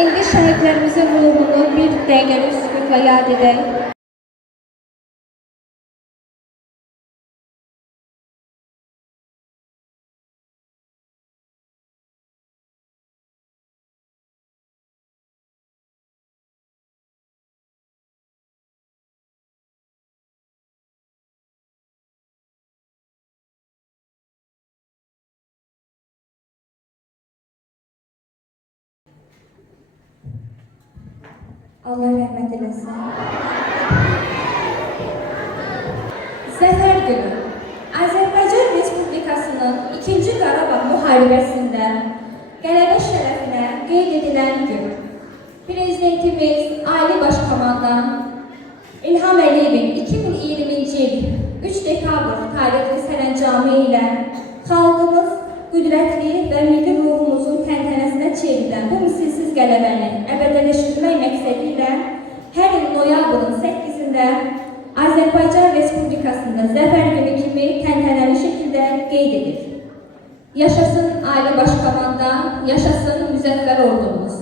İndi şəhidlərimizin ruhunu bir dəqiqəlik sükutla yad edək. Allah rəhmət eləsin. Zəfər günü Azərbaycan Respublikasının 2-ci Qarabağ müharibəsində qələbə şərəfinə qeyd edilən gün. Prezidentimiz, Ali Başkomandan İlham Əliyevin 2020-ci il 3 dekabr tarixli sərəncamı ilə xalqımız qüdrətli və milli ruhumuzun təntənəsinə çevrilən bu misilsiz qələbəni əbədələşdirmək məqsədi ilə hər il noyabrın 8-də Azərbaycan Respublikasında Zəfər günü kimi təntənəli şəkildə qeyd edilir. Yaşasın Ali Başkomandan, yaşasın müzəffər ordumuz.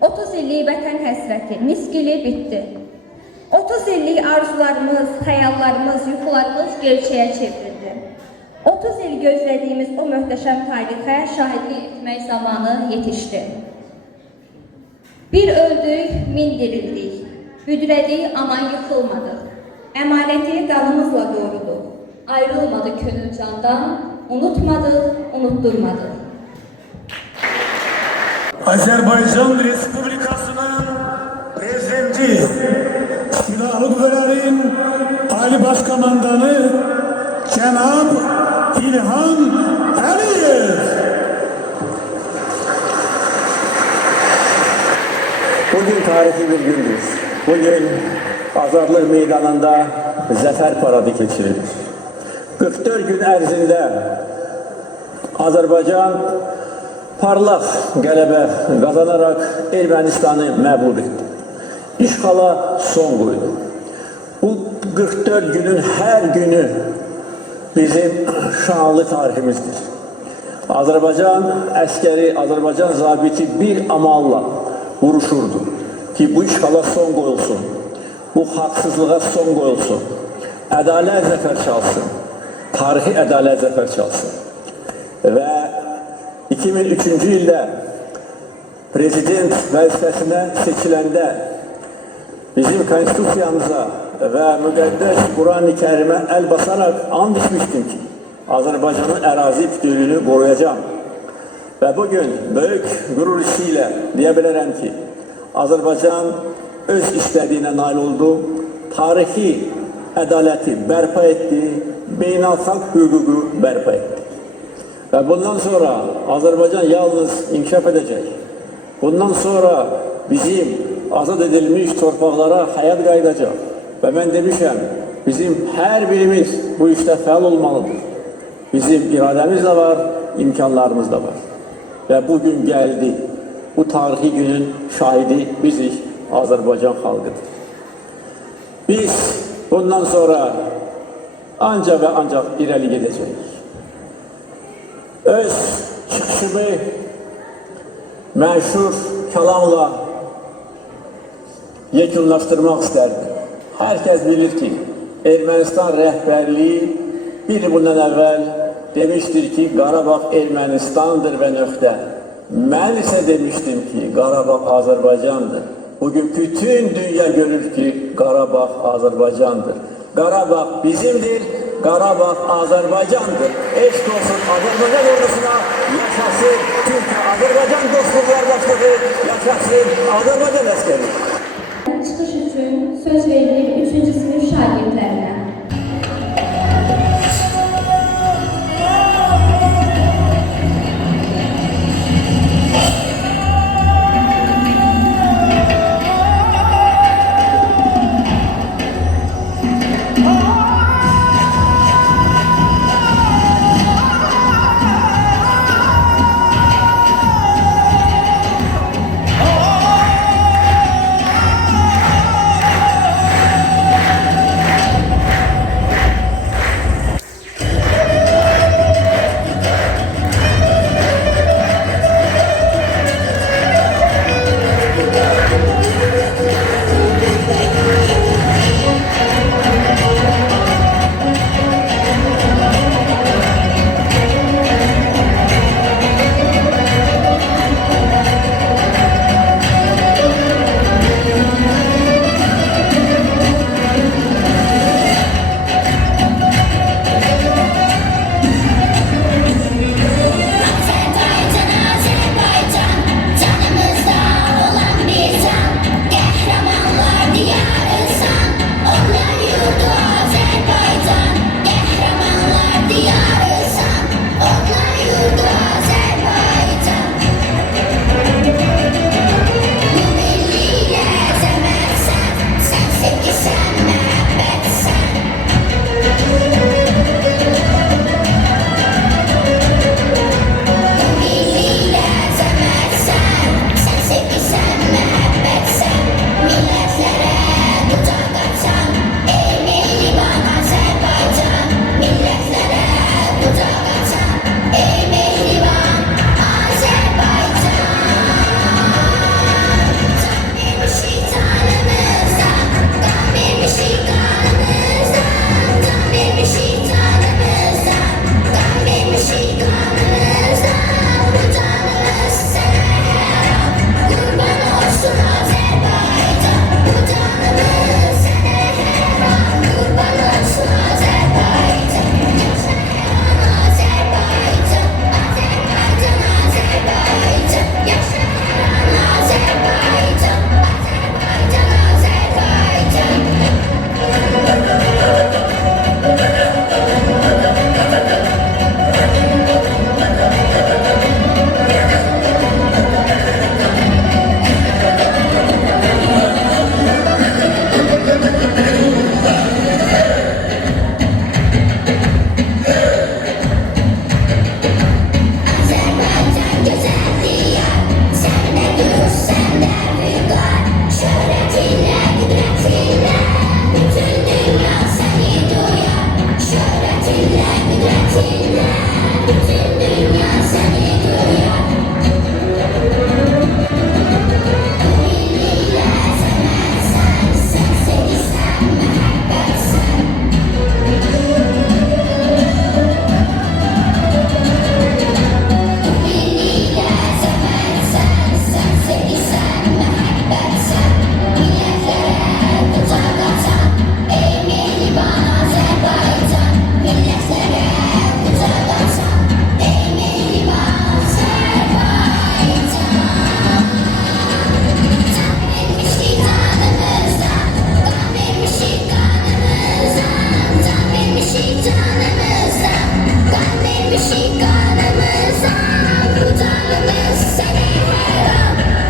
30 illik vətən həsrəti, miskili bitdi. 30 illik arzularımız, xəyallarımız, yuxularımız gerçəyə çevrildi. 30 il gözlədiyimiz o möhtəşəm tarixə şahidlik etmək zamanı yetişdi. Bir öldük, min dirildik. Büdrədik, aman yıxılmadıq. Əmanəti qanımızla doğruduq. Ayrılmadı könül candan, unutmadıq, unutturmadıq. Azerbaycan Respublikası'nın prezidenti, Silahlı Kuvvetlerin Ali Başkomandanı Cenab İlham Əliyev. Bugün tarihi bir gündür. Bugün Azadlık Meydanı'nda Zəfər Paradı geçirilir. 44 gün ərzində Azərbaycan parlaq qələbə qazanarak Ermənistanı məğlub etdi. İşğala son qoydu. Bu 44 günün hər günü bizim şanlı tarihimizdir. Azərbaycan əskəri, Azərbaycan zabiti bir amalla vuruşurdu ki bu işğala son qoyulsun, bu haqsızlığa son qoyulsun, ədalət zəfər çalsın, tarihi ədalət zəfər çalsın. Və 2003-cü ildə prezident vəzifəsinə seçiləndə bizim konstitusiyamıza və müqəddəs Quran-ı Kərimə əl basaraq and içmişdim ki, Azərbaycanın ərazi bütünlüyünü qoruyacağım. Və bugün böyük qürur hissi ilə deyə bilərəm ki, Azərbaycan öz istədiyinə nail oldu, tarixi ədaləti bərpa etdi, beynəlxalq hüququ bərpa etdi. Və bundan sonra Azərbaycan yalnız inkişaf edəcək. Bundan sonra bizim azad edilmiş torpaqlara həyat qayıdacaq. Və mən demişəm, bizim hər birimiz bu işdə fəal olmalıdır. Bizim iradəmiz də var, imkanlarımız da var. Və bugün gəldi, bu tarihi günün şahidi bizik, Azərbaycan xalqıdır. Biz bundan sonra ancaq və ancaq irəli gedəcəyik. Öz çıxışımı məşhur kəlamla yekunlaşdırmaq istərdim. Hər kəs bilir ki, Ermənistan rəhbərliyi bir il bundan əvvəl demişdir ki, Qarabağ Ermənistandır və nöqtə. Mən isə demişdim ki, Qarabağ Azərbaycandır. Bugün bütün dünya görür ki, Qarabağ Azərbaycandır. Qarabağ bizimdir, Qarabağ Azərbaycandır. Eşq olsun Azərbaycan ordusuna, yaşasın Türkiyə-Azərbaycan dostluqlar başlığı, yaşasın Azərbaycan əskəri. Çıxış üçün söz verilir 3-cü sinif şagirdlərinə.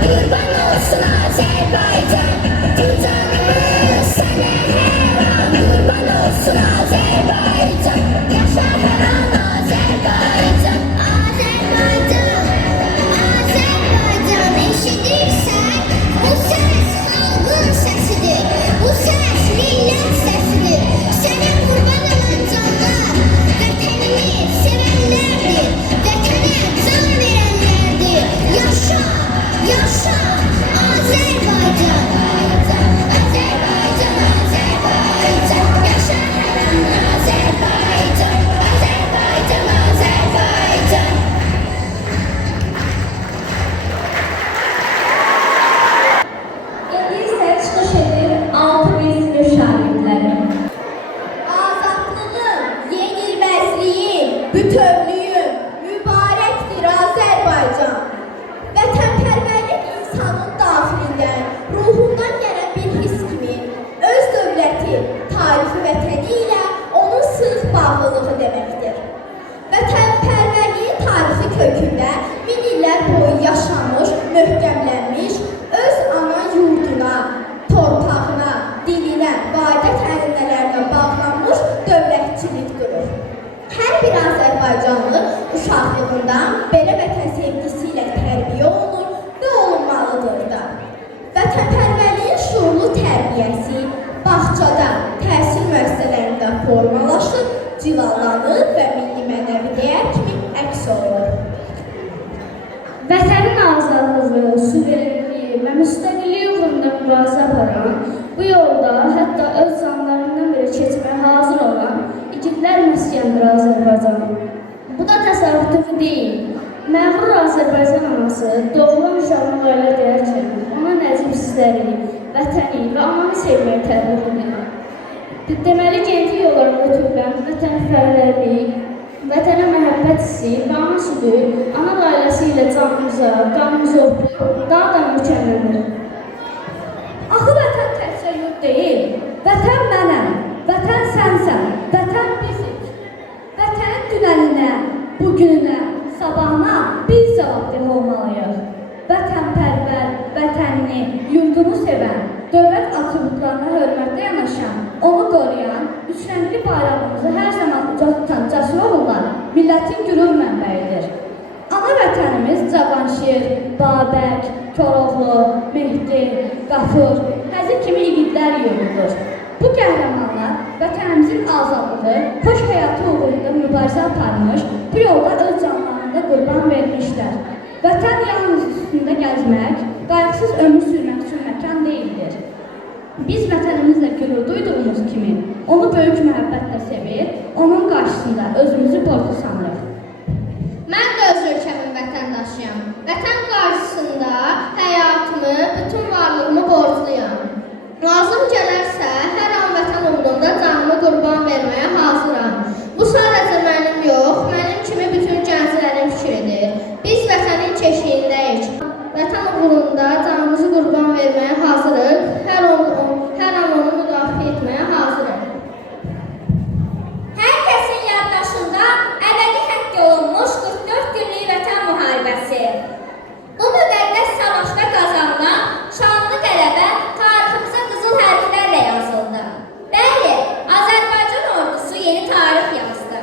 Kurban olsun Azerbaycan, tüm canımız sana her an. Kurban olsun Azerbaycan, yaşa her an Azerbaycan. Azerbaycan, Azerbaycan eşidirsen, bu ses halkın sesidir, bu ses millet sesidir. Sana kurban olan canlar, vətənini sevenlerdir, vətənə can verenlerdir. Yaşa, yaşa Azerbaycan, Azerbaycan, Azerbaycan, yaşa her an Azerbaycan, Azerbaycan, Azerbaycan. İndi isə çıxış edir 6 sinif şagirdləri. Azadlığın, yenilmezliğin, bütövlüğün mübarektir Azerbaycan. Vətənpərvərlik insanın daxilindən, ruhundan gələn bir his kimi öz dövləti, tarixi vətəni ilə onun sırf bağlılığı deməkdir. Vətənpərvərliyin tarixi kökündə min illər boyu yaşamış, möhkəmlənmiş, öz ana yurduna, torpağına, dilinə, adət-ənənələrinə bağlanmış dövlətçilik durur. Hər bir Azərbaycanlı uşaqlığından belə vətən sevgisi ilə tərbiyə olunur və olunmalıdır da. Vətənpərvərliyin şuurlu tərbiyəsi bağçada, təhsil müəssisələrində formalaşır, cilalanır və milli mənəvi dəyər kimi əks olunur. Vətənin azadlığı, suverenliyi və müstəqilliyi uğrunda mübarizə aparan, bu yolda hətta öz canlarından belə keçməyə hazır olan igidlər məskəndir Azərbaycan. Bu da təsadüfi deyil. Məğrur Azərbaycan anası doğulan uşağını ailə deyərkən ona nəcibsizləri, vətəni və ananı sevməyi təbliğ edir. Deməli, gentik olaraq ötürülən vətənpərvərlik, vətənə məhəbbət hissi və ana südü, ana ailəsi ilə canımıza, qanımıza öpülür, daha da mükəmməldir. Axı vətən təkcə yurt deyil, vətən mənəm, vətən sənsən, vətən bizik. Vətənin dünəninə, bugününə, sabahına biz cavabdeh olmalıyıq. Vətənpərvər, vətənini, yurdunu sevən, dövlət atributlarına hörmətlə yanaşan, onu qoruyan, üçrəngli bayrağımızı hər zaman uca tutan cəsur oğullar millətin qürur mənbəyidir. Ana vətənimiz Cavanşir, Babək, Koroğlu, Mehdi, Qafur, Həzi kimi igidlər yurdudur. Bu qəhrəmanlar vətənimizin azadlığı, xoş həyatı uğrunda mübarizə aparmış, bu yolda öz canlarında qurban vermişlər. Vətən yalnız üstündə gəzmək, qayğısız ömür sürmək üçün məkan deyildir. Biz vətənimizlə qürur duyduğumuz kimi onu böyük məhəbbətlə sevir, onun qarşısında özümüzü borclu sanırıq. Mən də öz ölkəmin vətəndaşıyam. Vətən qarşısında həyatımı, bütün varlığımı borcluyam. Lazım gələrsə, hər an vətən uğrunda canımı qurban verməyə hazıram. Bu sadəcə mənim yox, mənim kimi bütün gənclərin fikridir. Biz vətənin keşiyindəyik. Vətən uğrunda canımızı qurban verməyə hazırıq, hər an onu müdafiə etməyə hazırıq. Hər kəsin yaddaşında əbədi həkk olunmuş 44 günlük vətən müharibəsi. Bu müqəddəs savaşda qazanılan şanlı qələbə tariximizə qızıl hərflərlə yazıldı. Bəli, Azərbaycan ordusu yeni tarix yazdı.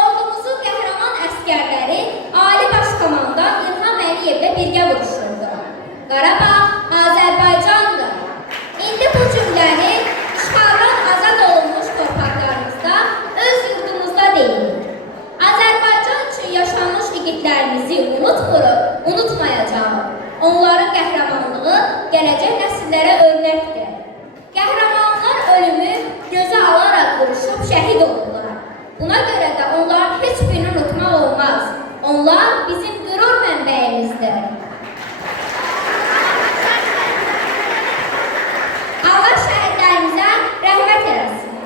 Ordumuzun qəhrəman əsgərləri Ali Başkomandan İlham Əliyevlə birgə vuruşurdu. Qarabağ Azərbaycandır. İndi bu cümləni işğaldan azad olunmuş torpaqlarımızda, öz yurdumuzda deyilik. Azərbaycan üçün yaşamış igidlərimizi unutmuruq, unutmayacağıq. Onların qəhrəmanlığı gələcək nəsillərə örnəkdir. Qəhrəmanlar ölümü gözə alaraq vuruşub şəhid olurlar. Buna görə də onların heç birini unutmaq olmaz. Onlar bizim qürur mənbəyimizdir. Allah şəhidlərimizə rəhmət eləsin.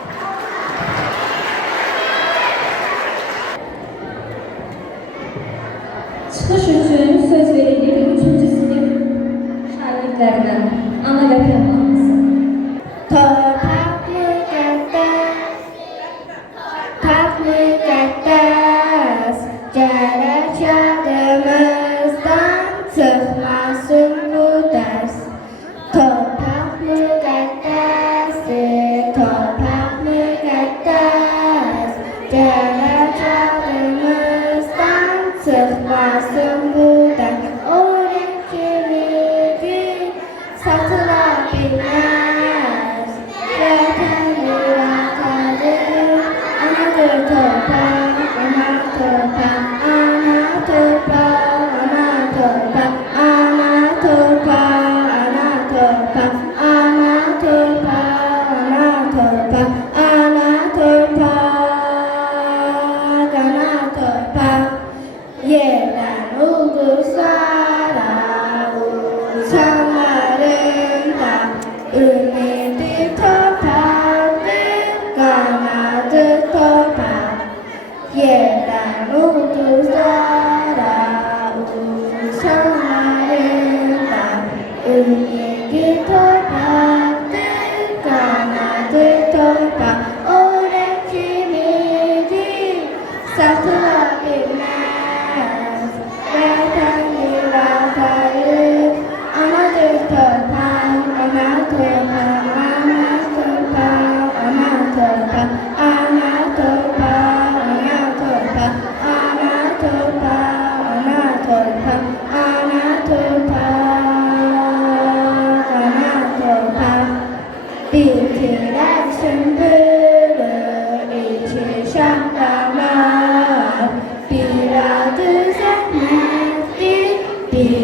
Çıxış üçün söz verilir 3-cü sinif şagirdlərinə, ana vətən mahnısı. Torpaq müqəddəs, torpaq müqəddəs.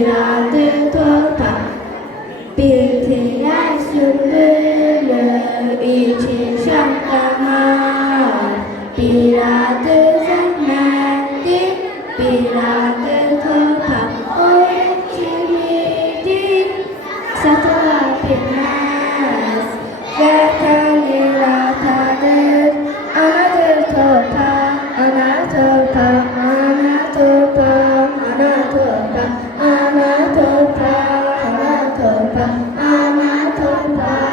bir adı torpak. Bir tren sümbülü için şartlamar. Bir adı zahmettir, bir adı torpak. O kimidir, satılabilmez. Vatanı vatanır, anadır torpak, ana torpak, ana torpak, ana torpak, ana torpak, ana torpak, ana torpak,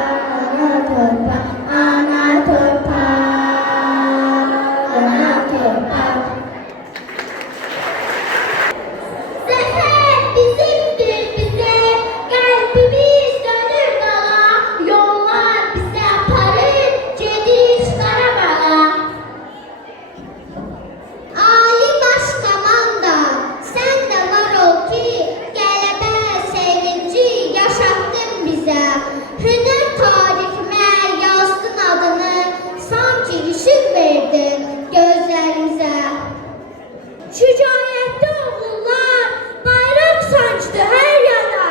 ana torpak, ana torpak, ana torpak. Zafer bizimdir bize, kalbimiz dönür dala, yollar bize aparır, gedirik Qarabağa. Ali Başkomanda, sən də var ol ki, qələbə sevinci yaşatdın bizə. Hünər tariximə yazdın adını, sanki işıq verdin gözlərimizə. Şücaətli oğullar bayraq sancdı hər yana,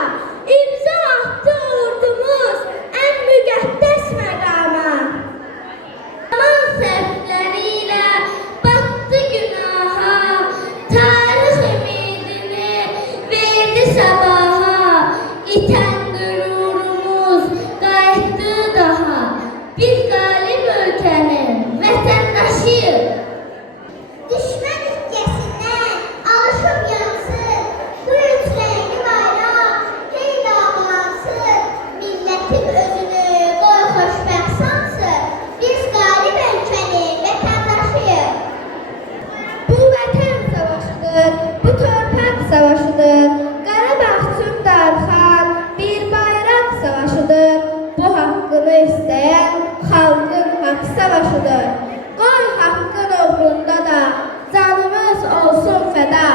imza attı ordumuz ən müqəddəs məqama. Zaman səhvləri ilə batdı günaha, tarix ümidini verdi sabaha. İtən qürurumuz qayıtdı daha, biz qalib ölkənin vətəndaşıyıq. Düşmən ülkəsindən alışıb yansın, bu üç rəngli bayraq hey dalğalansın. Millətin özünü qoy xoşbəxt sansın, biz qalib ölkənin vətəndaşıyıq. Bu vətən savaşıdır, bu torpaq savaşıdır. Qarabağ üçün darxan bir bayraq savaşıdır. Bu haqqını istəyən xalqın haqq savaşıdır. Qoy haqqın uğrunda da canımız olsun fəda.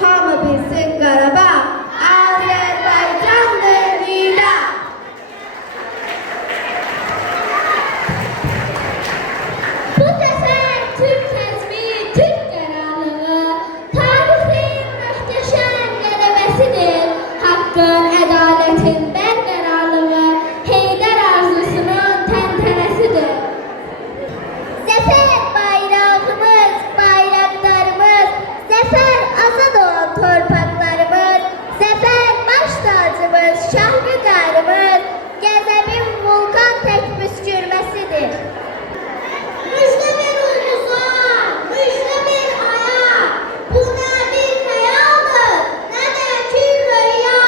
Hamı bilsin Qarabağ Azərbaycandır nida. Bu zəfər Türk həzmi, Türk qəranlığı, tarixin möhtəşəm qələbəsidir. Haqqın, ədalətin bərqərarlığı, Heydər arzusunun təntənəsidir. Zəfər bayrağımız, bayraqlarımız, zəfər azad olan torpaqlarımız, zəfər baş tacımız, şahlı qarımız, Gəzəbin vulkan tək püskürməsidir. Müjdə bir ulduza, müjdə bir aya, bu nə bir xəyaldır, nə də ki röya.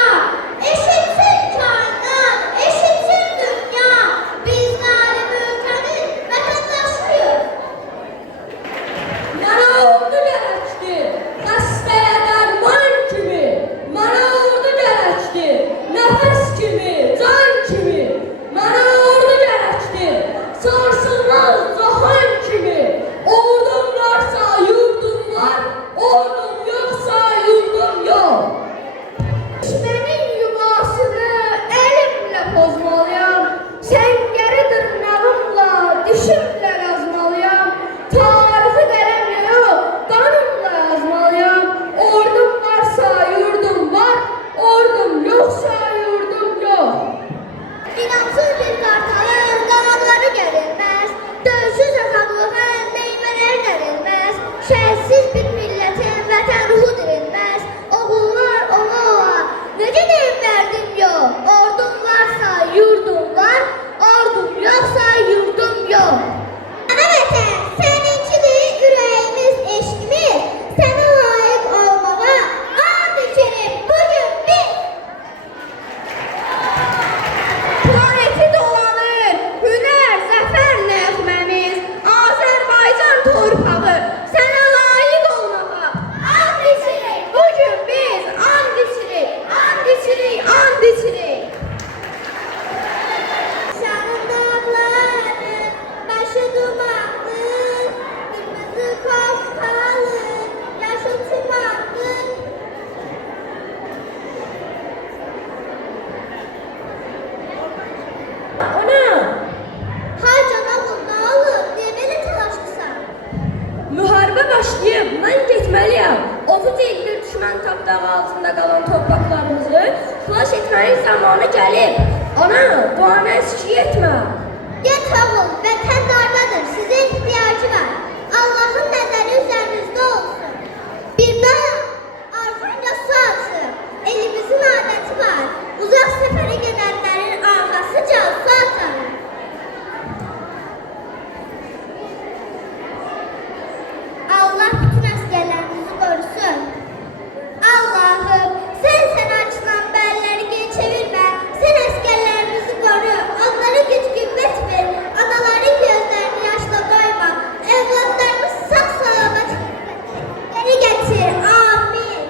Azərbaycanımızı xilas etməyin zamanı gəlib. Ana, duanı əskik etmə. Get oğul, vətəndardadır, sizə ihtiyacı var. Allahın nəzəri üzərinizdə olsun. Bir daha arxanca su açın. Elimizin adəti var. Uzaq səfərə gedənlərin arxasıca su atarıq. Allah bütün əsgərlərimizi qorusun. Allah'ım sen açılan belleri geri çevirme. Sen askerlerimizi koru. Onlara güç güvvet ver. Anaların gözlerini yaşla doyma. Evlatlarımız sağ salamet geri getir. Amin.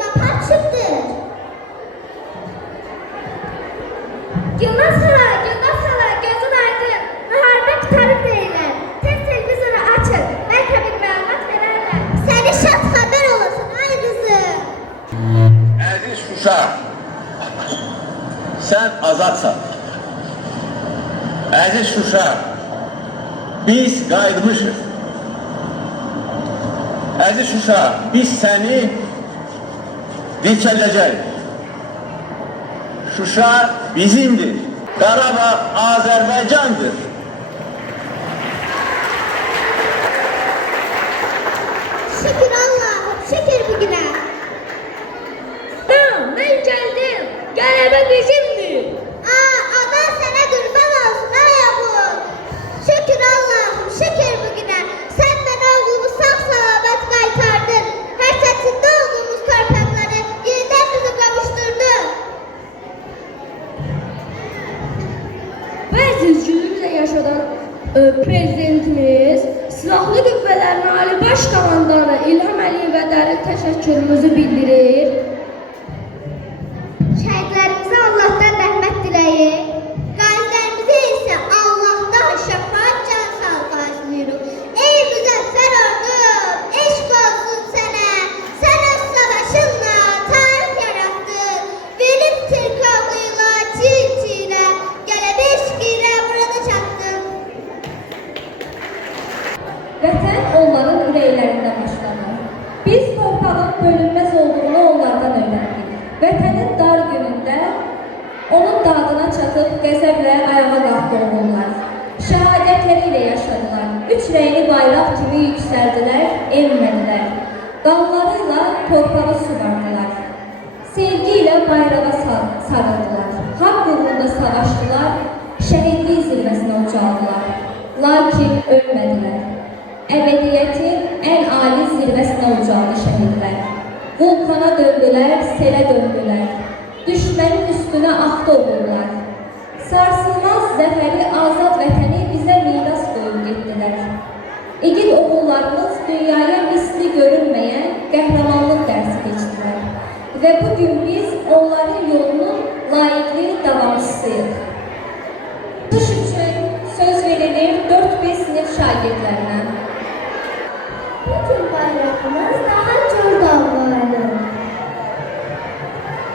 Kapat çıktı. Yılmaz hala, gözün aydın. Naharda kurtarıp değiller. Tek televizyonu açın. Belki bir məlumat verərlər. Səni şad xəbər olasın, ay qızım. Əziz Şuşa, sən azadsan. Əziz Şuşa, biz qayıtmışıq. Əziz Şuşa, biz səni dirçəlləcəyik. Şuşa bizimdir. Qarabağ Azərbaycandır. Şükür Allah'ım, şükür bugüne. Tamam, ben geldim. Qələbə bizimdir. Adan sana kurban olsun ayağım. Şükür Allah'ım, şükür bugüne. Sen bana oğlumu sağ salamet kaytardın. Hasretinde olduğumuz torpakları yeniden bizi kavuşturdun. Bəzi üzgünlüklə yaşadan prezidentimiz, Silahlı Qüvvələrin Ali Baş Komandanı İlham Əliyevə dərin təşəkkürümüzü bildirir. Şəhidlərimizə Allah'tan rəhmət diləyir. Qazilərimizə isə Allah'tan şəfaət can sağlığı arzulayırıq. Ey müzəffər ordum, eşq olsun sənə. Sən öz savaşınla tarix yarattın. Verib Türk oğluyla çiğ-çiğlə, qələbə eşqiyle burada çatdın. Vətən onların ürəklərində başlanır. Biz torpağın bölünməz olduğunu onlardan öyrəndik. Vətənin dar günündə onun dadına çatıb qəzəblə ayağa qalxdırdılar. Şəhadətləri ilə yaşadılar. Üç rəyli bayraq kimi yüksəldilər, enmədilər. Qanlarıyla torpağı suvardılar. Sevgi ilə bayrağa sarıldılar. Haqq uğrunda savaşdılar, şəhidlik zirvəsinə ucaldılar. Lakin ölmədilər. Əbədiyyətin ən ali zirvəsinə ucaldı şəhidlər. Vulkana döndülər, selə döndülər. Düşmənin üstünə axdı olurlar. Sarsılmaz zəfəri azad vətəni bizə miras qoyub getdilər. İgid oğullarımız dünyaya misli görünməyən qəhrəmanlıq dərsi keçdilər. Və bugün biz onların yolunun layiqli davamçısıyıq. Tuş üçün söz verilir 4-5 sinif şagirdlərinə. Bugün bayrağımız daha çok dalgalanır.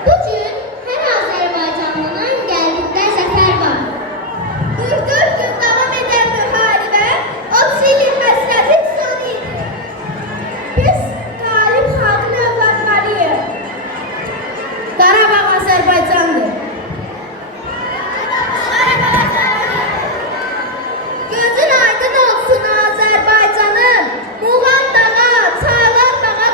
Bugün her Azerbaycanlının geldiğinde zafer var. 44 gün devam eden müharebe 30 illik hasretin sonuydu. Biz galip halkın evlatlarıyız. Qarabağ Azerbaycandır. Gözün aydın olsun Azerbaycanım. Muğan dağa, Çaylar dağa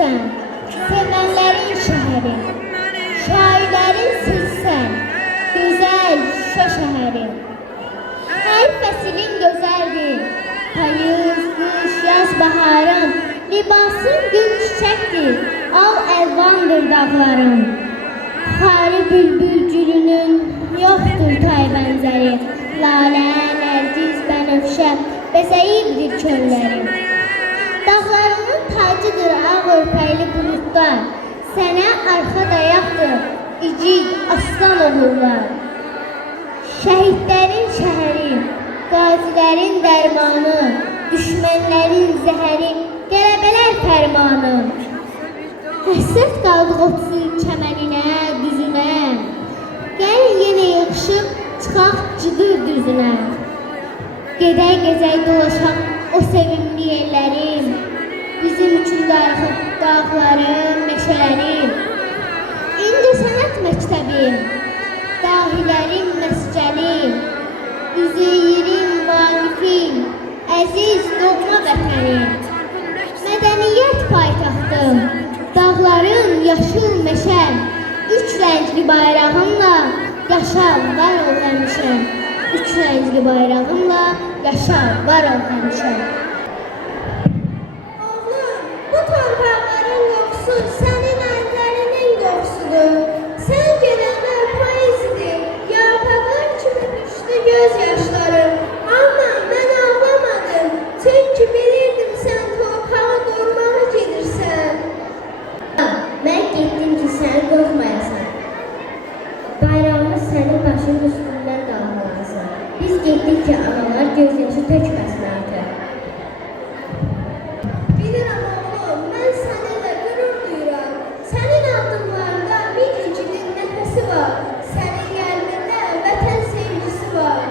sen, sevənlərin şəhəri, şairlərin silsən, gözəl Şuşa şəhəri. Hər fəsilin gözəldir, payız, qış, yaz, baharın, libasın gül çiçəkdir, al əlvandır dağların. Xari bülbül gülünün yoxdur tay bənzəri, lalə, nərgiz, bənövşə, bəzəyibdir çölləri. Dağlarının tacıdır ağ örpəkli buludlar, sənə arxa dayaqdır, igid, aslan oğullar. Şəhidlərin şəhəri, qazilərin dərmanı, düşmənlərin zəhəri, qələbələr fərmanı. Həsrət qaldıq 30 il çəməninə, düzünə, gəlin yenə yığışıb çıxaq cıdır düzünə. Gedək gəzək dolaşaq o sevimli yerlərim, bizim üçün darıxıb dağlarım, meşələrim. İncəsənət məktəbim, dahilərin məscəlim, üzeyrim, vaqifim, əziz doğma vətənim. Mədəniyyət paytaxtım, dağların yaşıl meşəm, üç rəngli bayrağımla yaşa, var ol həmişəm. Üç rəngli bayrağımla yaşa, var ol həmişəm. Oğlum, bu torpaqların qoxusu sənin əllərinin qoxusudur. Sən gedəndə poezidir, yarpaqlar kimi düşdü göz yaşlarım. Amma mən ağlamadım, çünki bilirdim sən torpağı qorumağa gedirsən. Mən getdim ki, sən qorxmayasan. Bayrağımız sənin başının üstündən dalğalansın. Biz getdik ki, analar gözyaşı tökməsin artıq. Bilirəm oğlum, mən səninlə qürur duyuram. Sənin addımlarında bir igidin nəfəsi var. Sənin qəlbində vətən sevgisi var.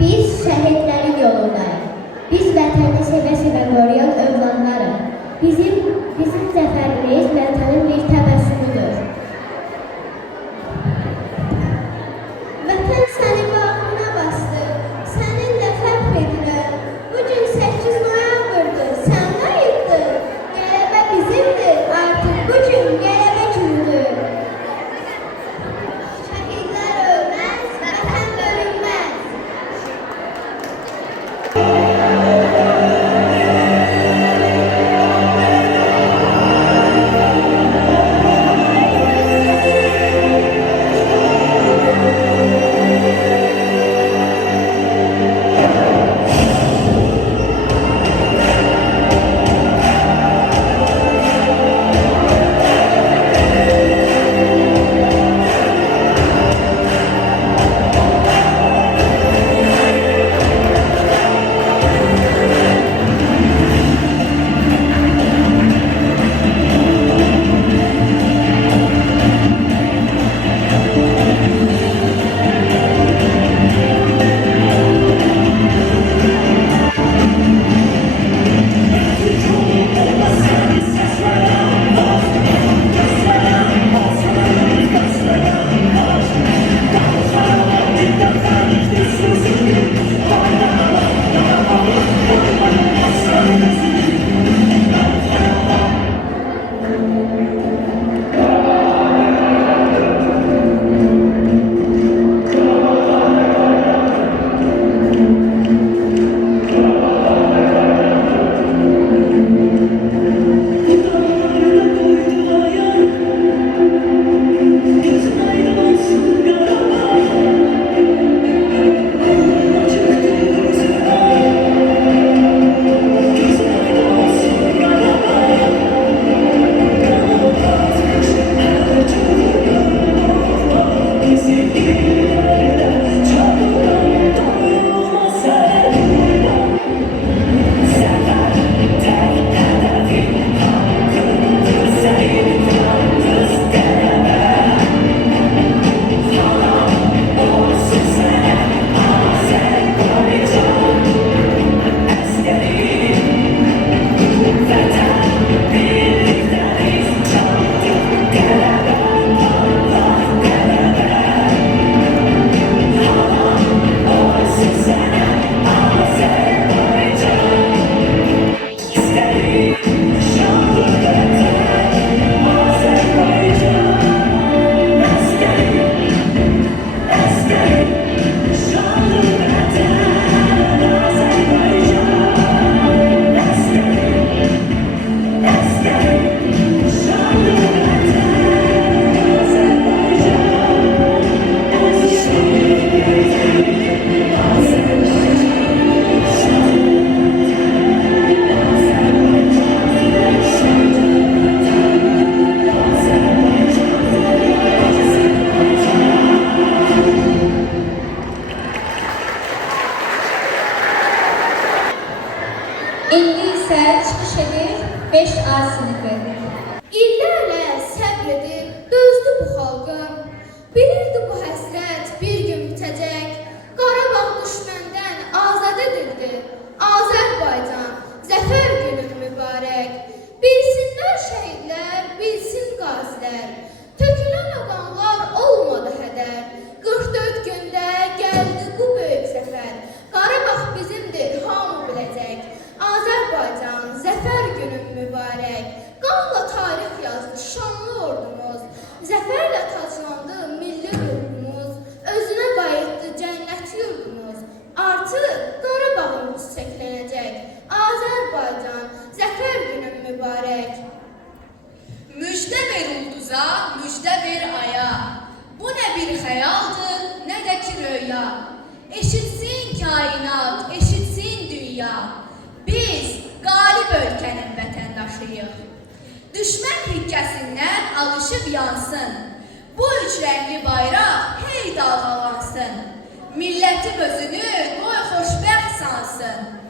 Biz şəhidlərin yolundayıq. Biz vətəni sevə-sevə qoruyan övladlarıq. Bizim zəfərimiz vətənin bir təbəssümüdür. Vətən səni bağrına bastı, səninlə fəxr edirəm. Bugün 8 noyabrdır, sən qayıtdın. Qələbə bizimdir, artıq bugün qələbə günüdür. Şəhidlər ölməz, vətən bölünməz. bu xalqım, bilirdi bu həsrət bir gün bitəcək. Qarabağ düşməndən azad edildi, Azərbaycan, zəfər günün mübarək. Bilsinlər şəhidlər, bilsin qazilər, tökülən o qanlar olmadı hədər. 44 gündə gəldi bu böyük zəfər, Qarabağ bizimdir, hamı biləcək. Azərbaycan, zəfər günün mübarək. Qanla tarix yazdı şanlı ordumuz, zəfərlə taclandı milli ruhumuz, özünə qayıtdı cənnət yurdumuz. Artıq Qarabağımız çiçəklənəcək. Azərbaycan, zəfər günün mübarək. Müjdə ver ulduza, müjdə ver aya. Bu nə bir xəyaldır, nə də ki röya. Eşitsin kainat, eşitsin dünya. Biz qalib ölkənin vətəndaşıyıq. Düşmən hikkəsindən alışıb yansın. Bu üç rəngli bayraq hey dalğalansın. Millətim özünü qoy xoşbəxt sansın.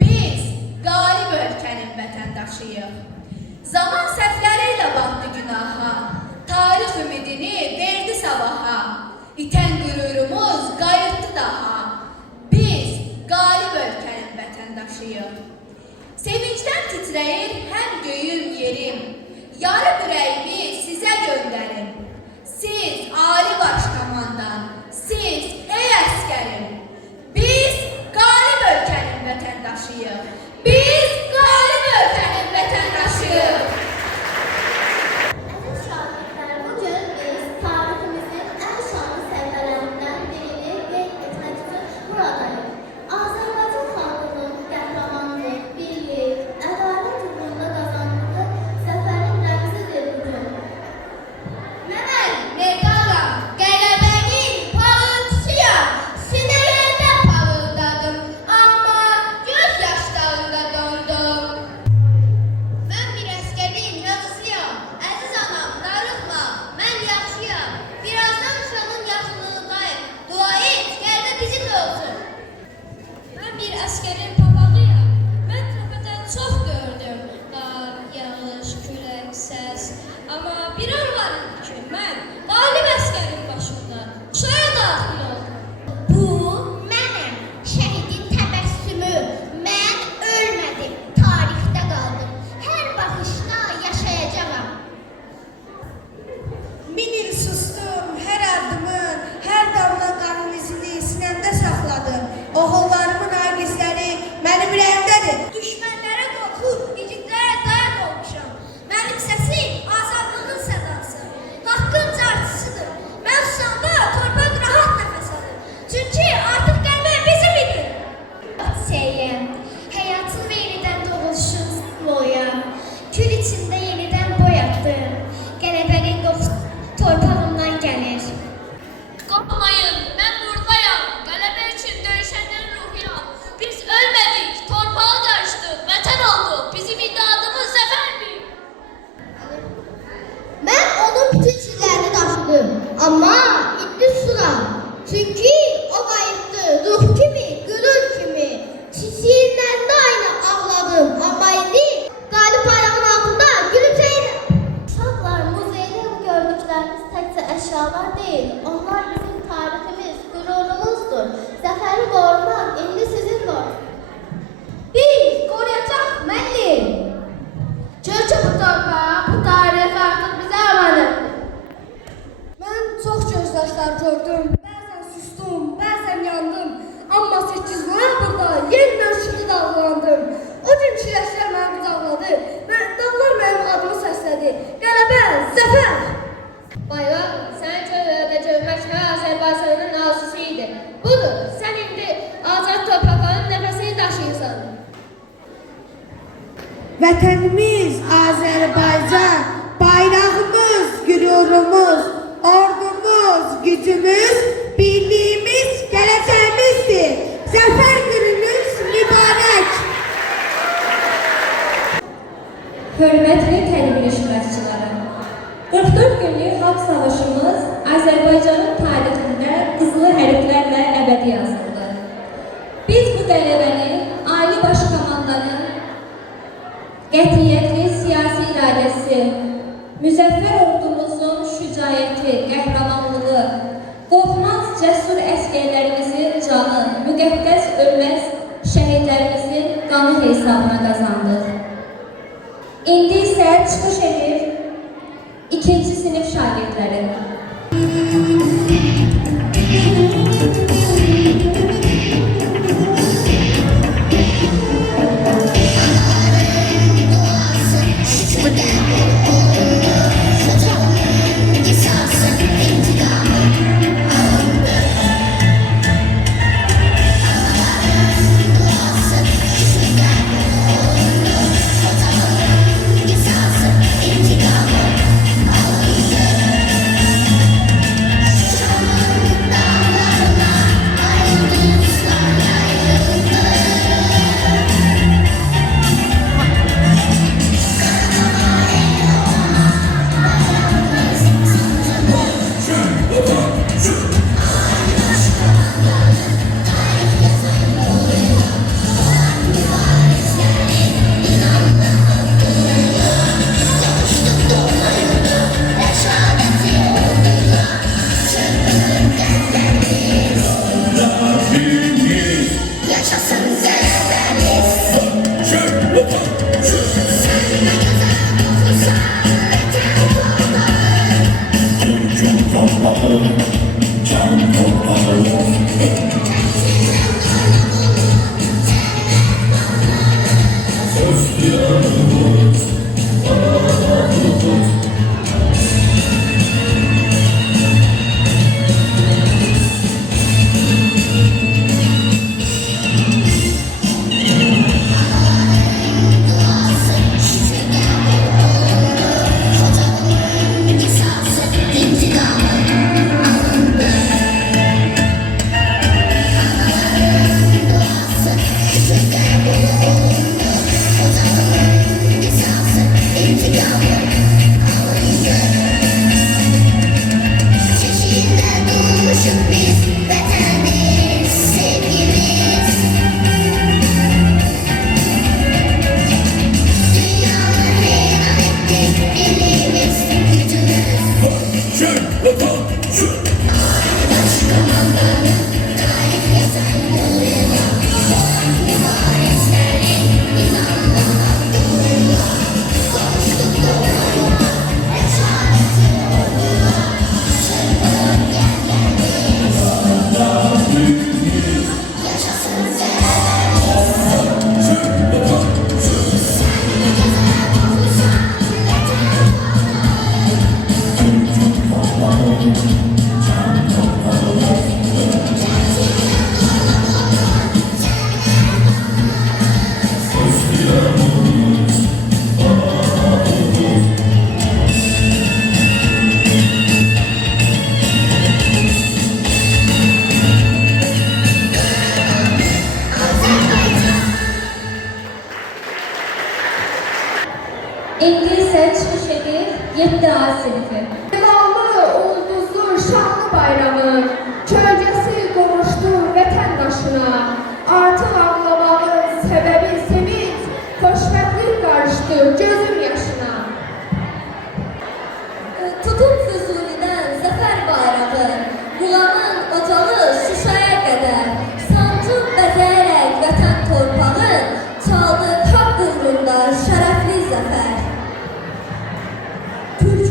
Biz qalib ölkənin vətəndaşıyıq. Zaman səhvləri ilə batdı günaha, tarix ümidini verdi sabaha. İtən qürurumuz qayıtdı daha. Biz qalib ölkənin vətəndaşıyıq. Sevincdən titrəyir həm göyüm yerim, yarım ürəyimi sizə göndərim. Siz ali başkomandan, siz ey əskərim. Biz qalib ölkənin vətəndaşıyıq. Biz qalib ölkənin vətəndaşıyıq. Əziz şagirdlər, bugün biz tariximizin ən şanlı səhifələrindən birini qeyd etmək üçün buradayıq. Azərbaycan xalqının qəhrəmanlıq, birlik, ədalət uğrunda qazandığı zəfərin rəmzidir bugün. Mən medalam, qələbənin parıltısıyam, sinələrdə parıldadım, amma göz yaşlarında dondum. Mən bir əskərin yazısıyam, əziz anam, darıxma, mən yaxşıyam. Birazdan uşağın yaxınlığındayım, dua et, qəlbə bizimlə olsun. Mən bir əskərin papağıyam. Mən təpədə çox gördüm. Qar, yağış, külək, səs. Amma bir an var idi ki, mən qalib əskərin başında şaya daxil oldum. Bu mənəm, şəhidin təbəssümü. Mən ölmədim, tarixdə qaldım. Hər baxışda yaşayacağam. Min il sustum, hər addımın, hər damla qanın izini sinəmdə saxladım. Oğullarımın aqizləri mənim ürəyimdədir. Düşmənlərə qorxur, igidlərə dayaq olmuşam. Mənim səsim azadlığın sədası, haqqın cartısıdır. Mən susanda torpaq rahat nəfəs alır. Çünki artıq qəlbə bizim idi. Seyyəm, həyatın yenidən doğuluşun simvoluyam. Kül içində yenidən boyatdım. Qələbənin qoxusu torpağımdan gəlir. Qorxmayın, mən buradayam. Qələbə üçün döyüşənlərin ruhuyam. Biz ölmədik, torpağa qarışdıq, vətən olduq. Bizim iddiadımız zəfərdir. Mən onun bütün şirlərini daşıdım, amma indi suram. Çünki o qayıtdı, ruh kimi, qürur kimi. Çiçeğindən də aynı ağladım, amma indi qalib bayrağın altında gülümsəyirəm. Uşaqlar, muzeydə bu gördüklərimiz təkcə əşyalar deyil. Onlar bizim tariximiz, qürurumuzdur. Zəfəri qorumaq indi sizin borcunuz. Biz qoruyacaq müəllim. Çünki bu torpaq, bu tarix artıq bizə əmanətdir. Mən çox gözdaşlar gördüm. Bəzən sustum, bəzən yandım. Amma 8 noyabrda yenidən şıxlı dalğalandım. O gün çiləşlər məni qucaqladı və dağlar mənim adımı səslədi. Qələbə, zəfər! Bayraq, sən çöhrədə görmək hər Azərbaycanın arzusu idi. Budur, sən indi azad torpaqların nəfəsini daşıyırsan. Vətənimiz Azərbaycan, bayrağımız, qürurumuz, ordumuz, gücümüz, birliyimiz, gələcəyimizdir. Zəfər günümüz mübarək. Hörmətli tədbir iştirakçıları, 44 günlük xalq savaşımız Azərbaycanın tarixində qızılı hərflərlə əbədi yazıldı. Biz bu qələbəni Ali Başkomandanın qətiyyətli siyasi iradəsi, müzəffər ordumuzun şücaəti müqəddəs ölməz şəhidlərimizin qanı hesabına qazandıq. İndi isə çıxış edir 2-ci sinif şagirdləri. İndi isə çıxış edir 7A sinifi. Zilalı, ulduzlu, şanlı bayramı, kölgəsi qovuşdu vətəndaşına. Artıq ağlamağın səbəbi sevinç, xoşbəxtlik qarışdı gözüm yaşına. Tutun Füzulidən zəfər bayrağı, Qulamın ocağı Şuşaya qədər, sancıb bəzəyərək vətən torpağı, çaldıq haqq uğrunda şərəfli zəfər. Türk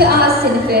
2A sinifi.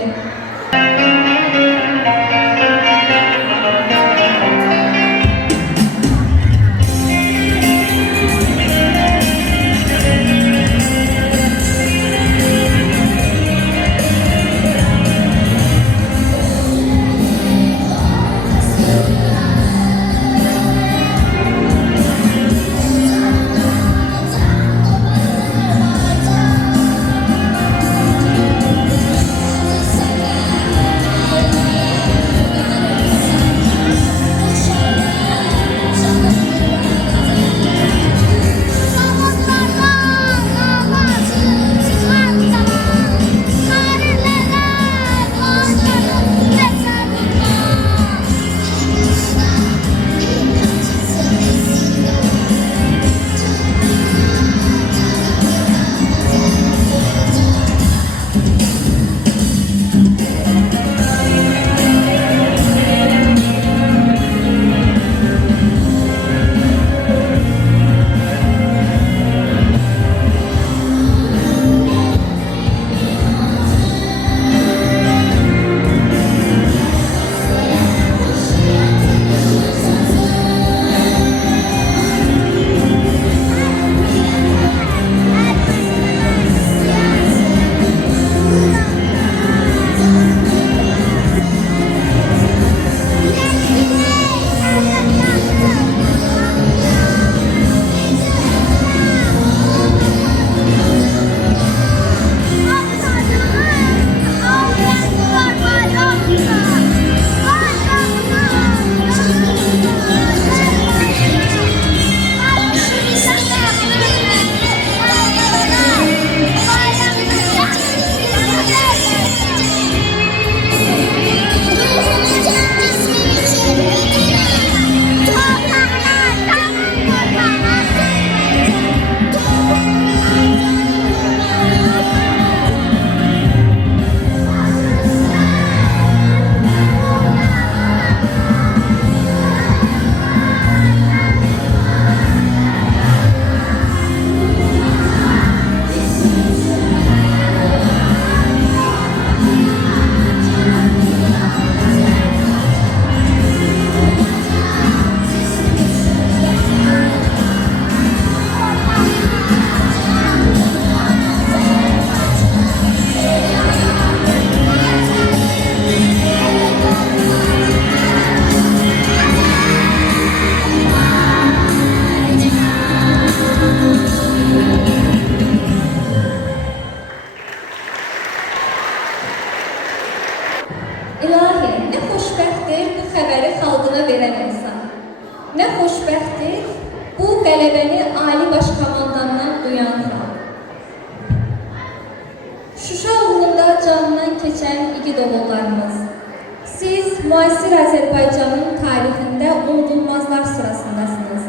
İlahi, nə xoşbəxtdir bu xəbəri xalqına verən insan. Nə xoşbəxtdir bu qələbəni Ali Baş Komandandan duyan xalq. Şuşa uğrunda canından keçən igid oğullarımız, siz müasir Azərbaycanın tarixində unudulmazlar sırasındasınız.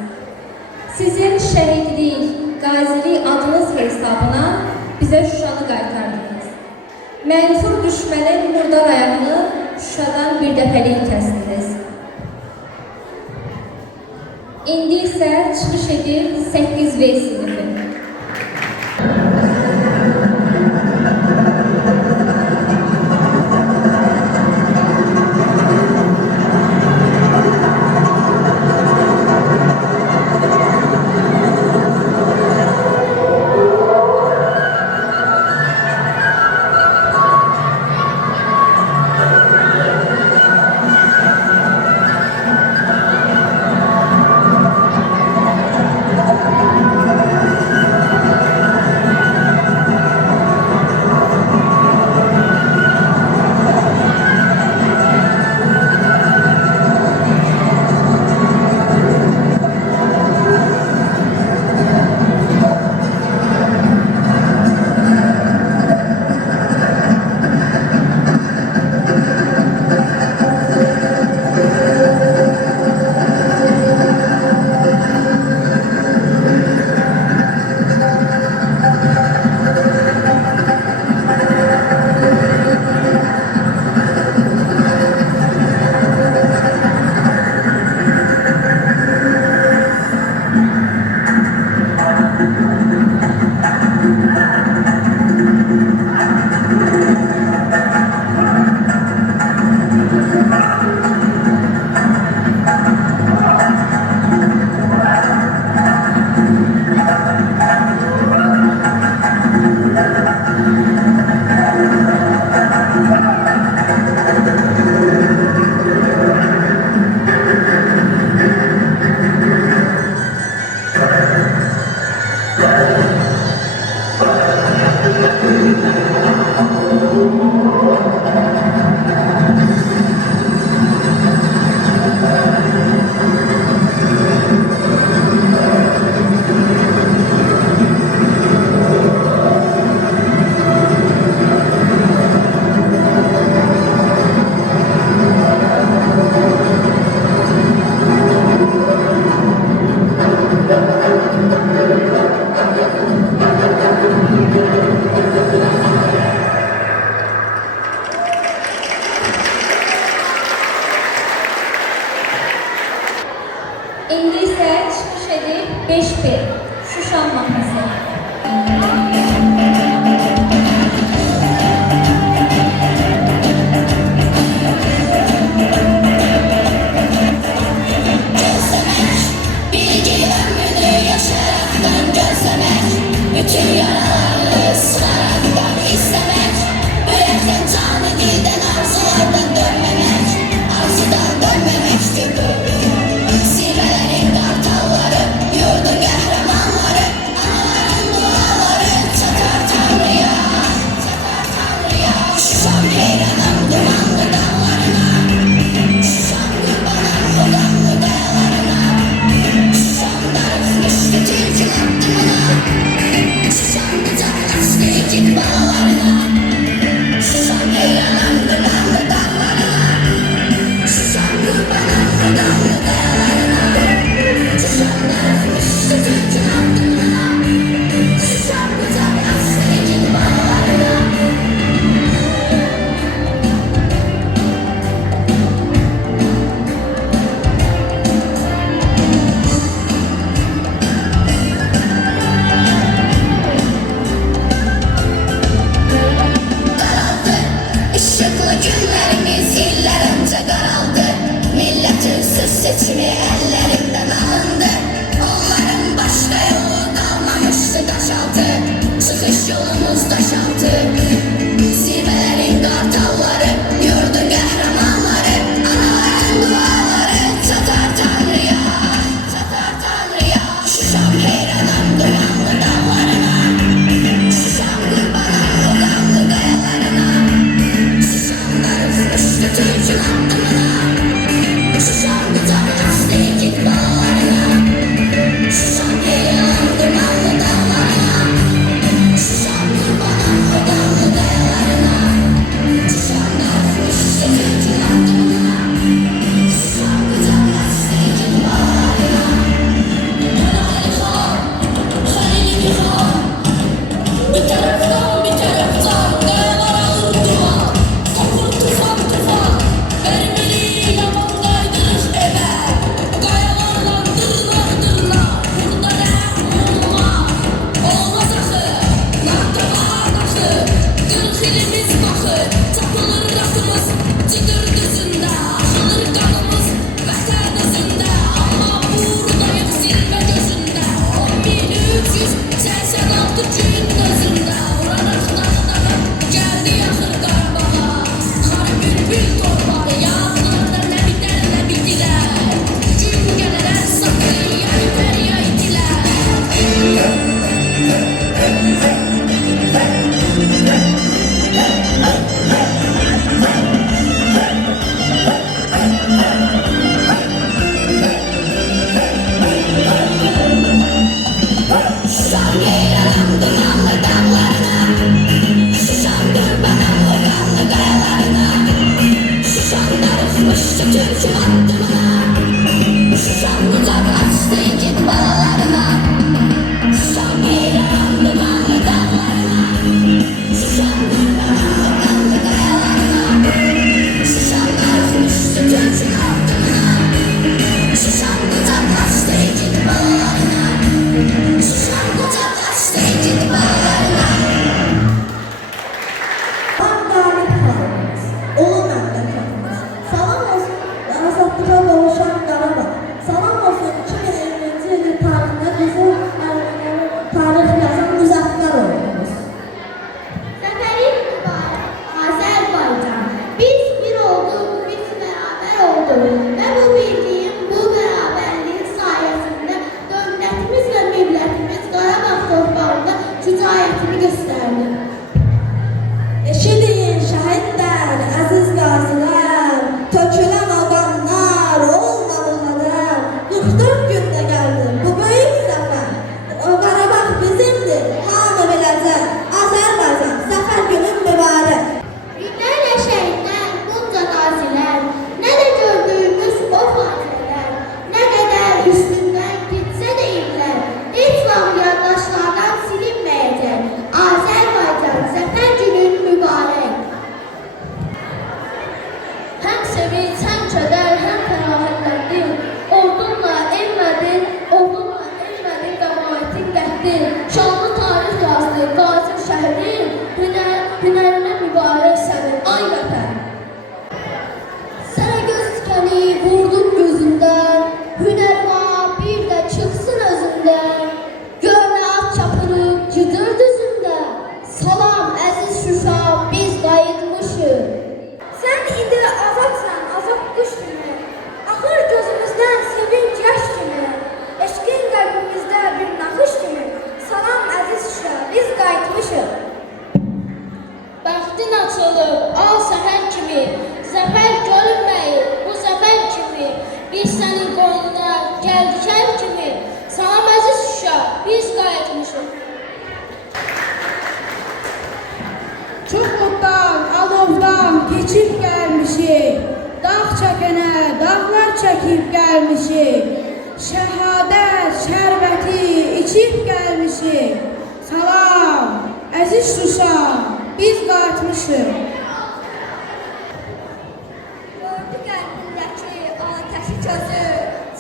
Sizin şəhidlik, qazilik adınız hesabına bizə Şuşanı qaytardınız. Mənfur düşmənin murdar ayağını Şuşadan bir dəfəlik kəsdiniz. İndi isə çıxış edir 8V sinifi. İndi isə çıxış edib 5B Şuşa mahnısı. Bilgi ömrünü yaşaraktan gözlemek, bütün yaraları sıraraktan istemek, yürekten canı dilden arzulardan dönmemek, arzudan dönmemektir bu. Zirvelerin kartalları, yurdun kahramanları, anaların duaları çatar Tanrı'ya, çatar Tanrı'ya. Şuşam heyranım dumanlı dallarına, şuşam kurbanım bu gamlı dağlarına, şuşam darıkmıştı tilkin attımına, şuşam kucaklaştı ikik bağlarına, şuşam heyranım dumanlı dallarına, şuşam kurbanım bu gamlı dağlarına, şuşam darıkmıştı tilkin attımına, şuşam kucaklaştı ikik bağlarına. Işıklı günlerimiz yıllar önce karaldı. Milletin söz seçimi ellerinden alındı. Onların başka yolu kalmamıştı taşaltı. Çıkış yolumuz taşaltı. Zirvelerin kartalları, yurdun kahramanları, anaların duaları çatar Tanrı'ya, çatar Tanrı'ya. Şuşam heyranım dumanlı dağlarına, şuşam kurbanım bu gamlı kayalarına, şuşam darıkmıştı tilkin attımına, şuşam kucaklaştı ikik bağlarına, şuşam heyranım dumanlı dağlarına, şuşam kurbanım bu gamlı gəlmişik. Çox oddan, alovdan keçib gəlmişik. Dağ çəkənə, dağlar çəkib gəlmişik. Şəhadət şərbəti içib gəlmişik. Salam, əziz Şuşa, biz qayıtmışıq. Gördü qəlbindəki atəşi közü,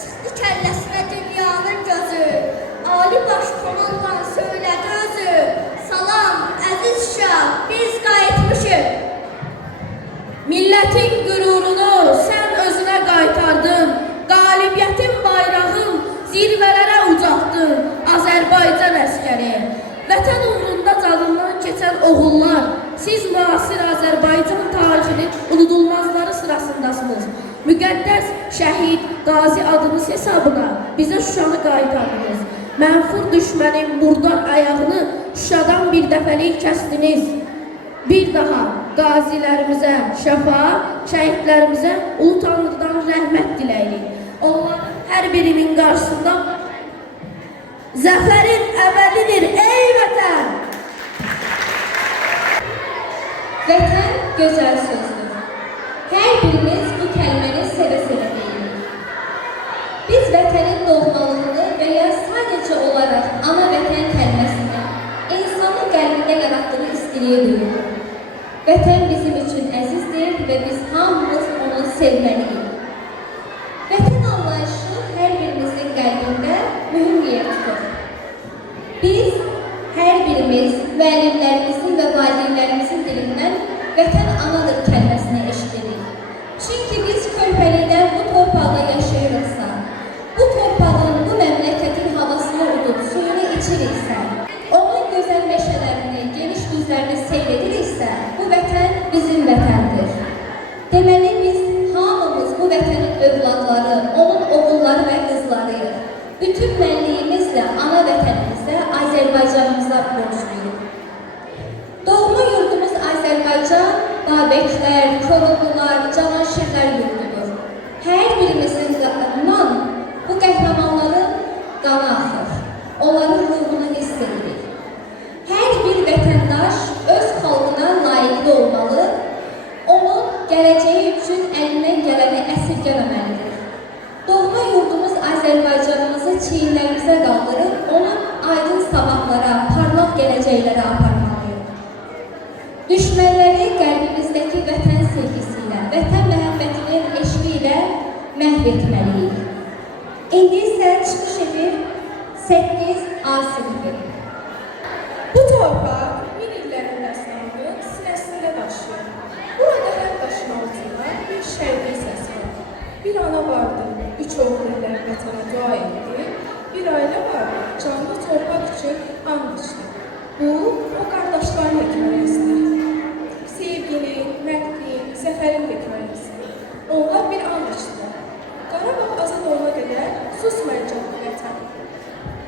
çıxdı kəlləsinə dünyanın gözü. Ali baş komandan söylədi özü. Salam, əziz Şuşa, biz qayıtmışıq. Millətin qürurunu sən özünə qaytardın. Qalibiyyətin bayrağın zirvələrə ucaltdın. Azərbaycan əskəri, vətən uğrunda canından keçən oğullar, siz müasir Azərbaycan tarixinin unudulmazları sırasındasınız. Müqəddəs şəhid, qazi adınız hesabına bizə Şuşanı qaytardınız. Mənfur düşmənin murdar ayağını Şuşadan bir dəfəlik kəstiniz. Bir daha qazilərimizə şəfa, şəhidlərimizə Ulu Tanrıdan rəhmət diləyirik. Onların hər birinin qarşısında zəfərin əbədidir ey vətən! Vətən gözəl sözdür. Hər birimiz bu kəlməni sevə-sevə deyirik. Biz vətənin doğmalığını və ya sadəcə olaraq ana vətən kəlməsini insanın qəlbində yaratdığı istiliyi duyuruq. Vətən bizim üçün əzizdir və biz hamımız onu sevməliyik. Vətən anlayışı hər birimizin qəlbində mühüm yer tutur. Biz hər birimiz müəllimlərimizin və valideynlərimizin dilindən vətən anadır kəlməsini eşidirik. Çünki biz körpəlikdən bu torpaqda yaşayırıqsa, bu torpağın, bu məmləkətin havasını udub, suyunu içiriksə, onun gözəl meşələrini, geniş düzlərini seyr ediriksə, bu vətən bizim vətəndir. Deməli, biz hamımız bu vətənin övladları, onun oğulları və qızlarıyıq. Bütün mənliyimizlə ana vətənimizə, Azərbaycanımıza borcluyuq. Doğma yurdumuz Azərbaycan, Babəklər, Koroğlular, Cavanşirlər yurdudur. Hər birimizin qanından bu qəhrəmanların qanı axır. Onların ruhunu hiss edirik. Hər bir vətəndaş öz xalqına layiqli olmalı, onun gələcəyi üçün əlindən gələni əsirgəməməlidir. Doğma yurdumuz Azərbaycanımızı çiyinlərimizə qaldırıb, onu aydın sabahlara, parlaq gələcəklərə aparmalıyıq. Düşmənləri qəlbimizdəki vətən sevgisi ilə, vətən məhəbbətinin eşqi ilə məhv etməliyik. İndi isə çıxış edir 8A sinfi. Bu torpaq min illərin dəstanını sinəsində daşıyır. Burada hər daşın altında bir şəhidin səsi var. Bir ana vardı, 3 oğlu ilə vətənə dua etdi. Bir ailə var, canlı torpaq üçün and içdi. Bu, o qardaşların hekayəsidir. Sevginin, mərdliyin, zəfərin hekayəsi. Onlar bir and içdilər. Qarabağ azad olana qədər susmayacaq bu vətən.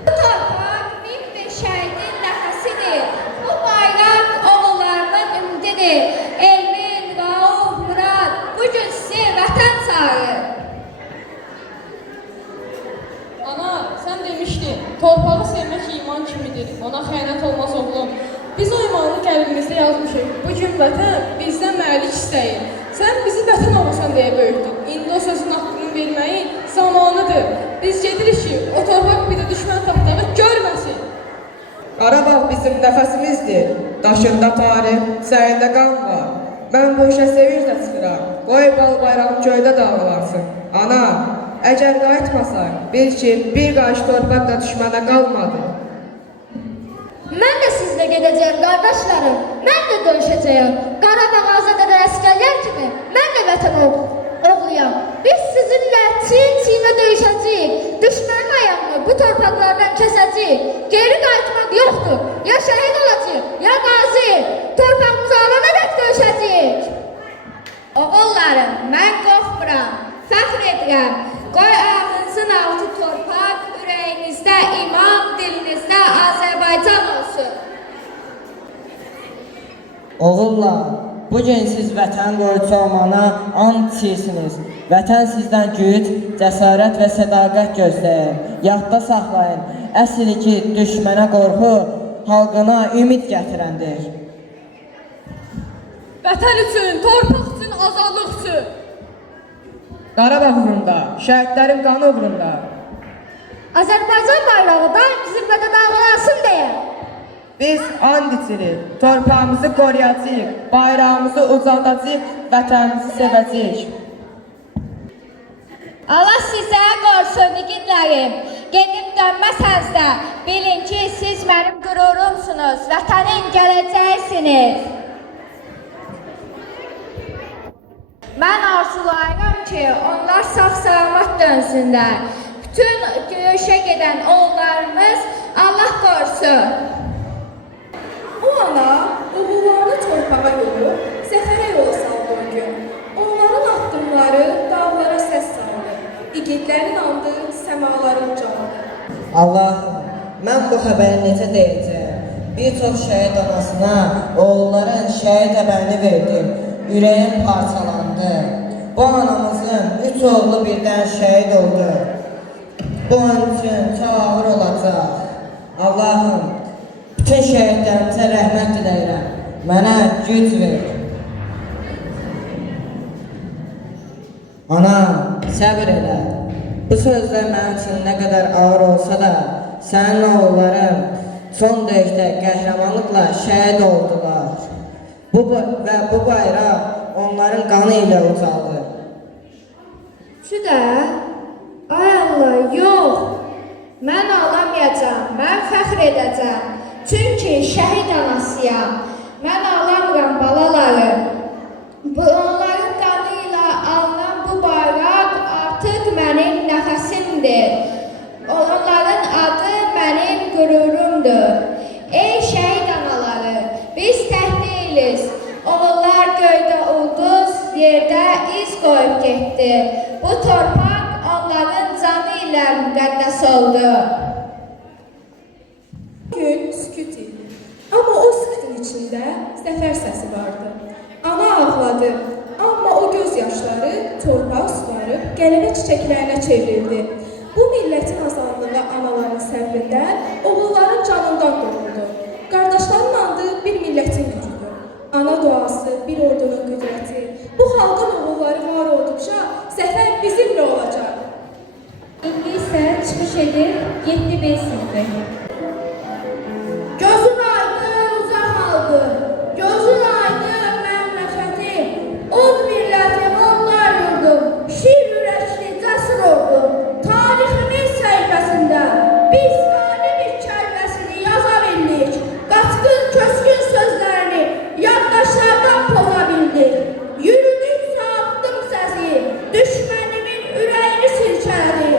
Bu torpaq min bir şəhidin nəfəsidir. Bu bayraq oğullarının ümdidir. Elmin, Rauf, Murad bugün sizi vətən çağırır. Ana, sən demişdin, torpağı sevmək iman kimidir, ona xəyanət olmaz oğlum. Biz o imanı qəlbimizdə yazmışıq. Bugün vətən bizdən müəllik istəyir. Sən bizi vətən olmasan deyə böyütdün. İndi o sözün haqqını verməyin zamanıdır. Biz gedirik ki, o torpaq bir də düşmən tapdağı görməsin. Qarabağ bizim nəfəsimizdir. Daşında tarix, səyində qan var. Mən bu işə sevinclə çıxıram. Qoy bal bayrağım göydə dağlansın. Ana, əgər qayıtmasaq, bil ki, bir qarış torpaq da düşmənə qalmadı. Mən də sizlə gedəcəyim qardaşlarım. Mən də döyüşəcəyim. Qarabağ azad edən əsgərlər kimi mən də vətən oğluyam. Biz sizinlə çiyin-çiyinə döyüşəcəyik. Düşmənin ayağını bu torpaqlardan kəsəcəyik. Geri qayıtmaq yoxdur. Ya şəhid olacaq, ya qazi. Torpağımızı alana dək döyüşəcəyik. Oğullarım, mən qorxmuram, fəxr edirəm. Qoy ağzınızın altı torpaq, ürəyinizdə iman, dilinizdə Azərbaycan olsun. Oğullar, bugün siz vətən qorucu olmana and içirsiniz. Vətən sizdən güc, cəsarət və sədaqət gözləyir. Yadda saxlayın, əsl ki, düşmənə qorxu, xalqına ümid gətirəndir. Vətən üçün, torpaq üçün, azadlıq üçün. Qarabağ uğrunda, şəhidlərin qanı uğrunda. Azərbaycan bayrağı da zirvədə dalğalansın deyə. Biz and içirik, torpağımızı qoruyacağıq, bayrağımızı ucaldacağıq, vətənimizi sevəcəyik. Allah sizə qorusun igidlərim. Gedib dönməsəniz də bilin ki, siz mənim qürurumsunuz, vətənin gələcəksiniz. Mən arzulayıram ki, onlar sağ-salamat dönsünlər. Bütün görüşə gedən oğullarımız Allah qorusun. O ana oğullarını torpağa yolu, zəfərə yola saldığı gün. Onların addımları dağlara səs saldı. İgidlərin andı səmaların ucaldı. Allahım, mən bu xəbəri necə deyəcəm? Bir çox şəhid anasına, oğulların şəhid xəbərini verdim. Ürəyim parçalandı. Bu anamızın 3 oğlu birdən şəhid oldu. Bu an üçün çox ağır olacaq. Allahım, bütün şəhidlərimizə rəhmət diləyirəm. Mənə güc ver. Ana, səbir elə. Bu sözlər mənim üçün nə qədər ağır olsa da, sənin oğulların son döyüşdə qəhrəmanlıqla şəhid oldular. Bu bayraq onların qanı ilə ucaldı. Şu da, ay Allah, yox. Mən ağlamayacağam, mən fəxr edəcəm. Çünki şəhid anasıyam. Mən ağlamıram balalarım. Onların qanı ilə alınan bu bayraq artıq mənim nəfəsimdir. Onların adı mənim qürurumdur. Ey şəhid anaları, biz tək deyilik. Oğullar göydə ulduz, yerdə iz qoyub getdi. Bu torpaq onların canı ilə müqəddəs oldu. Gün sükut idi. Amma o sükutun içində zəfər səsi vardı. Ana ağladı. Amma o göz yaşları torpağı sularıb qələbə çiçəklərinə çevrildi. Bu millətin azadlığı anaların səbrində, oğulların canından doğuldu. Qardaşların andı bir millətin gücüdür. Ana duası, bir ordunun qüdrəti. Bu xalqın oğulları var olduqca zəfər bizimlə olacaq. İndi isə çıxış edib 7B sinfi. Gözün aydın uzaq xalqı, gözün aydın məmləkətim, od millətim, onlar yurdum, şir ürəkli, cəsur oldum. Tariximin səhifəsində biz qalibik kəlməsini yaza bildik, qaçqın, köskün sözlərini yaddaşlardan poza bildik. Yürüdükcə addım səsi, düşmənimin ürəyini silkələdi.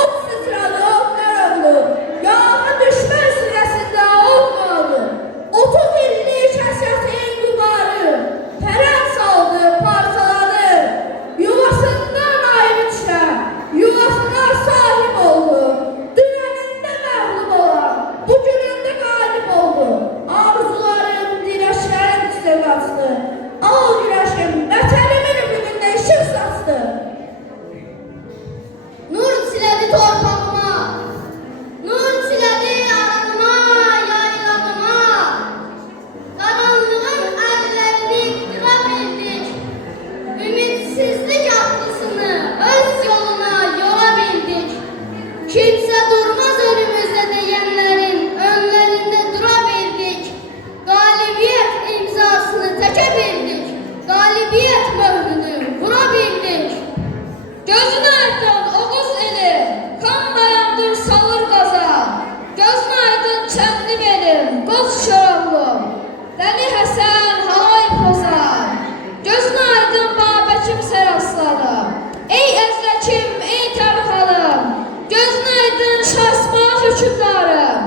Od sıçradı, odlar oldu, yağı düşmən sürəsində od qaldı. 30 illik kəsətin qubarı, pərən saldı, parçaladı. Yuvasından ayrı düşən, yuvasına sahib oldu. Dünənində məğlub olan, bugünündə qalib oldu. Arzularım, dirəşlərim üstə qaçdı. Al güləşim, vətənimin ümidində işıq saçdı. Nur çilədi torpağıma, nur çilədi aranıma, yaylanıma. Qaranlığın əllərini qıra bildik, ümidsizlik atlısını öz yoluna yola bildik. Kimsə durmaz önümüzdə deyənlərin önlərində dura bildik. Qalibiyyət imzasını çəkə bildik, qalibiyyət möhrünü vura bildik. Gözün aydın Oğuz eli, kan dayandır salır qaza. Gözün aydın kəndli benim, qoz şorovlu. Dəli Həsən halay poza. Gözün aydın Babəkim Səraslanı. Ey Əzrəkim, ey Tərxanım. Gözün aydın Şahsman hökümdarım.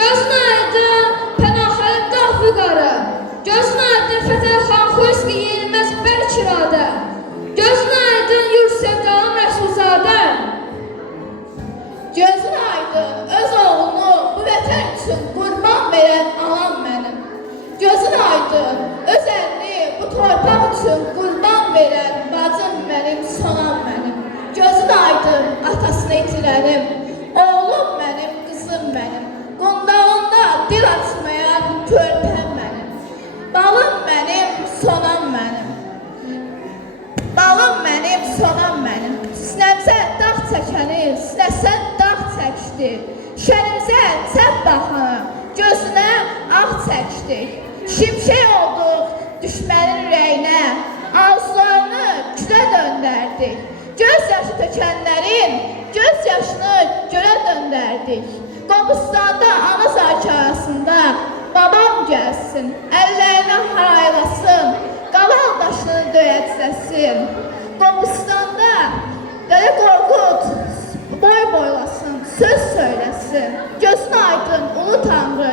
Gözün aydın Pənahəlim Dağfüqarım. Gözün aydın Fətəlxan Xoyski yenilməz Bərkiradə. Gözün aydın Yursevdanım Rəsulzadəm. Gözün aydın öz oğlunu bu vətən üçün qurban verən anam mənim. Gözün aydın öz əlini bu torpaq üçün qurban verən bacım mənim, sonam mənim. Gözün aydın atasını itirənim. Oğlum mənim, qızım mənim. Qundağında dil açmayan körpəm mənim. Balım mənim, sonam mənim. Balım mənim, sonam mənim. Sinəmizə dağ çəkəni, sinəsən dağ çəkdi. Şənimizə çəp baxanı, gözünə ağ çəkdik. Şimşək olduq düşmənin ürəyinə, arzularını külə döndərdik. Göz yaşı tökənlərin göz yaşını gölə döndərdik. Qobustanda ana zarki arasında babam gəlsin, əllərinə haraylasın, qaval daşını döyəcləsin. Qobustanda Dəli Qorqud boy boylasın, söz söyləsin. Gözün aydın ulu tanrı,